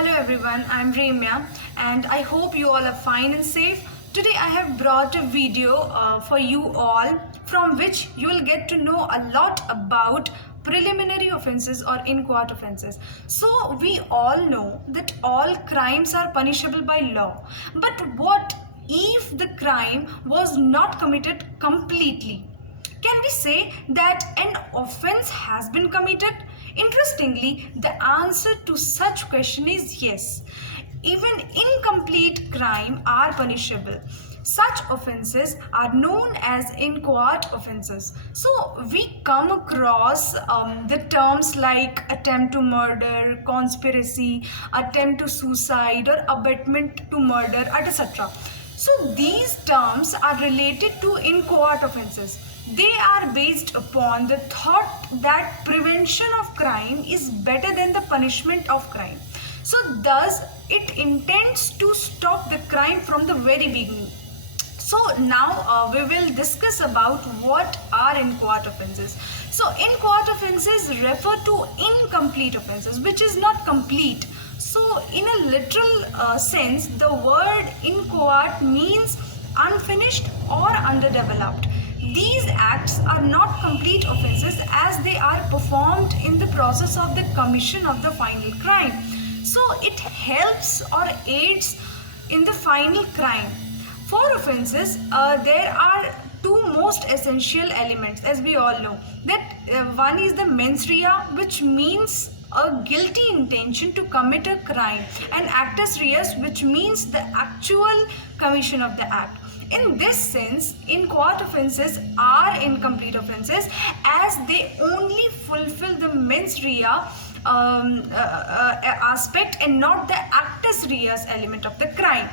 Hello everyone, I'm Remya and I hope you all are fine and safe. Today I have brought a video for you all from which you will get to know a lot about preliminary offences or in-court offences. So we all know that all crimes are punishable by law. But what if the crime was not committed completely? Can we say that an offense has been committed? Interestingly, the answer to such question is yes. Even incomplete crime are punishable. Such offenses are known as in-court offenses. So we come across the terms like attempt to murder, conspiracy, attempt to suicide, or abetment to murder, etc. So these terms are related to in-court offences. They are based upon the thought that prevention of crime is better than the punishment of crime. So thus it intends to stop the crime from the very beginning. So now we will discuss about what are in-court offences. So in-court offences refer to incomplete offences which is not complete. So in a literal sense, the word in-court means unfinished or underdeveloped. These acts are not complete offences as they are performed in the process of the commission of the final crime. So it helps or aids in the final crime. For offences, there are two most essential elements, as we all know. That one is the mens rea, which means a guilty intention to commit a crime, and actus reus, which means the actual commission of the act. In this sense, in-court offences are incomplete offences as they only fulfill the mens rea aspect and not the actus reus element of the crime.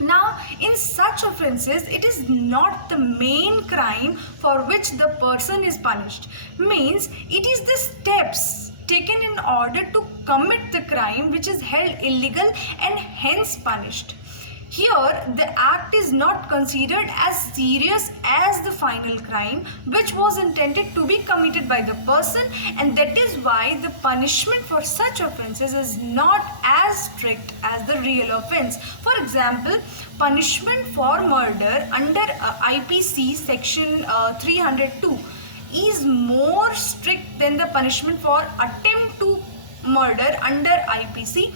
Now, in such offences, it is not the main crime for which the person is punished. Means, it is the steps taken in order to commit the crime which is held illegal and hence punished. Here, the act is not considered as serious as the final crime which was intended to be committed by the person, and that is why the punishment for such offences is not as strict as the real offence. For example, punishment for murder under IPC section 302 is more strict than the punishment for attempt to murder under IPC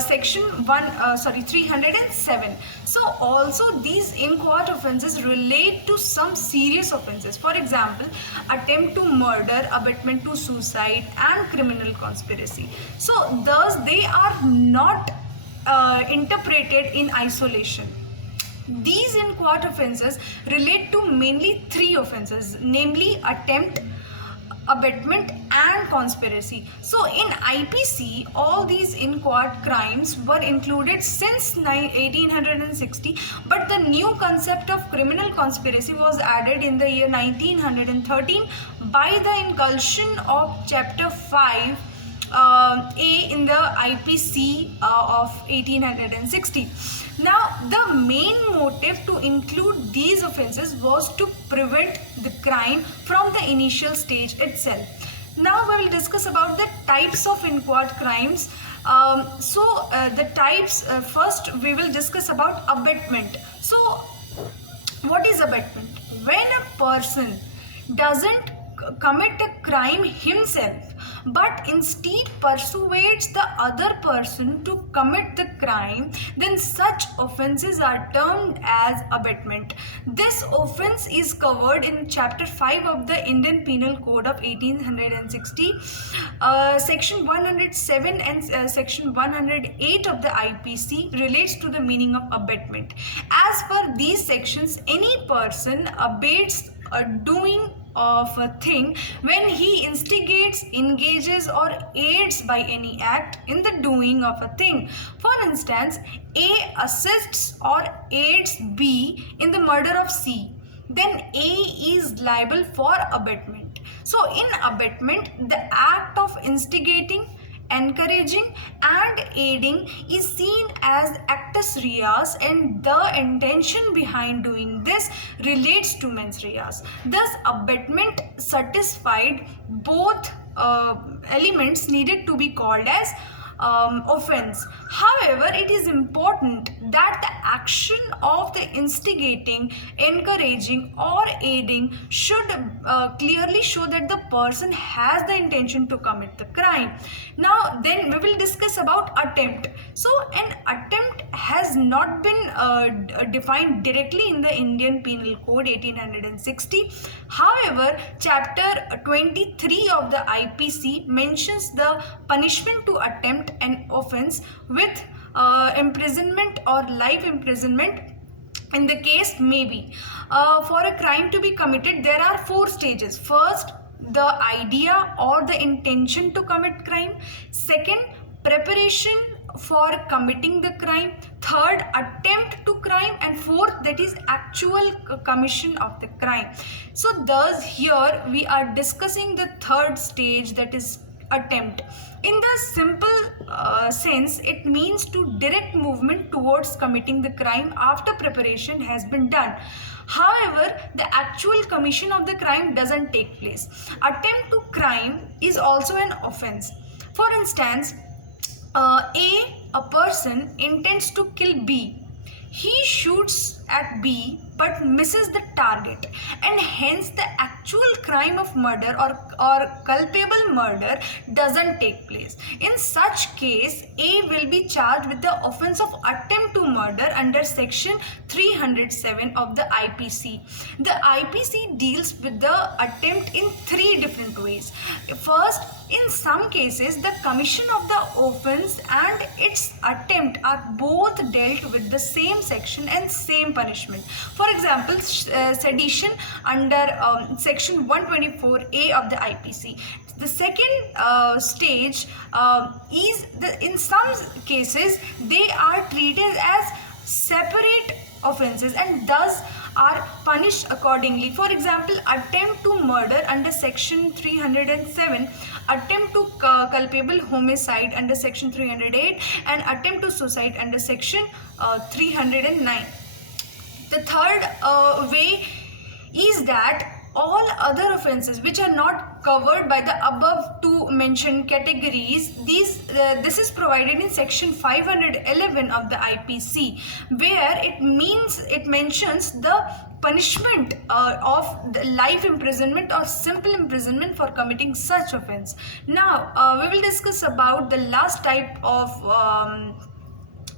section 307. So also these in-court offences relate to some serious offences. For example, attempt to murder, abetment to suicide, and criminal conspiracy. So thus they are not interpreted in isolation. These in-court offences relate to mainly three offences, namely attempt, abetment, and conspiracy. So in IPC, all these in-court crimes were included since 1860, but the new concept of criminal conspiracy was added in the year 1913 by the inclusion of chapter 5 A in the IPC of 1860. Now, the main motive to include these offences was to prevent the crime from the initial stage itself. Now, we will discuss about the types of in-court crimes. The types, first we will discuss about abetment. So, what is abetment? When a person doesn't commit a crime himself but instead persuades the other person to commit the crime, then such offences are termed as abetment. This offence is covered in chapter 5 of the Indian Penal Code of 1860, section 107 and section 108 of the IPC relates to the meaning of abetment. As per these sections, any person abets a doing of a thing when he instigates, engages, or aids by any act in the doing of a thing. For instance, A assists or aids B in the murder of C, then A is liable for abetment. So in abetment, the act of instigating, encouraging, and aiding is seen as actus reus, and the intention behind doing this relates to mens reus. Thus, abetment satisfied both elements needed to be called as offense. However, it is important that the action of the instigating, encouraging, or aiding should clearly show that the person has the intention to commit the crime. Now, then we will discuss about attempt. So, an attempt has not been defined directly in the Indian Penal Code 1860. However, Chapter 23 of the IPC mentions the punishment to attempt an offense with imprisonment or life imprisonment in the case maybe. For a crime to be committed, there are 4 stages. First, the idea or the intention to commit crime. Second, preparation for committing the crime. Third, attempt to crime. And fourth, that is actual commission of the crime. So thus here we are discussing the third stage, that is attempt. In the simple sense, it means to direct movement towards committing the crime after preparation has been done. However, the actual commission of the crime doesn't take place. Attempt to crime is also an offense. For instance, a person intends to kill B. He shoots at B but misses the target, and hence the actual crime of murder or culpable murder doesn't take place. In such case, A will be charged with the offense of attempt to murder under section 307 of the IPC. The IPC deals with the attempt in 3 different ways. First, in some cases, the commission of the offense and its attempt are both dealt with the same section and same punishment. For example, sedition under section 124A of the IPC. The second stage is in some cases they are treated as separate offenses and thus are punished accordingly. For example, attempt to murder under section 307, attempt to culpable homicide under section 308, and attempt to suicide under section 309. The third way is that all other offenses which are not covered by the above 2 mentioned categories, this is provided in section 511 of the IPC, where it mentions the punishment of the life imprisonment or simple imprisonment for committing such offense. Now we will discuss about the last type of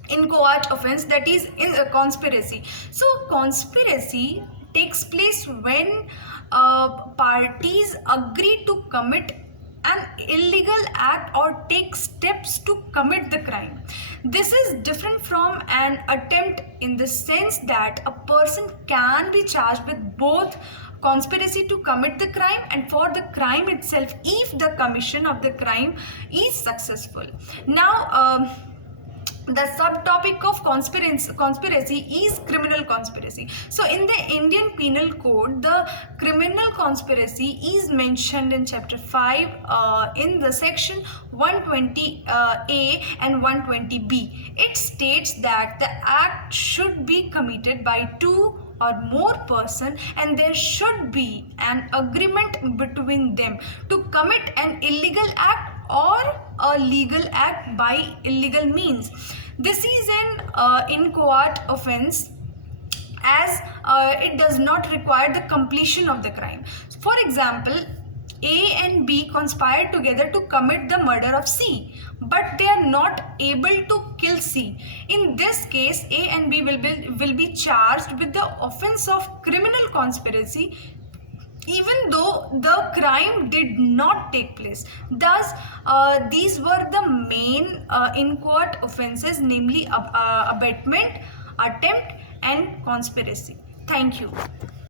inchoate offense, that is in conspiracy. So conspiracy takes place when parties agree to commit an illegal act or take steps to commit the crime. This is different from an attempt in the sense that a person can be charged with both conspiracy to commit the crime and for the crime itself if the commission of the crime is successful. Now the subtopic of conspiracy is criminal conspiracy. So in the Indian Penal Code, the criminal conspiracy is mentioned in chapter 5 in the section 120A and 120B. It states that the act should be committed by 2 or more person and there should be an agreement between them to commit an illegal act or a legal act by illegal means. This is an inchoate offense as it does not require the completion of the crime. For example, A and B conspire together to commit the murder of C, but they are not able to kill C. In this case, A and B will be charged with the offense of criminal conspiracy even though the crime did not take place. Thus, these were the main inchoate offenses, namely abetment, attempt and conspiracy. Thank you.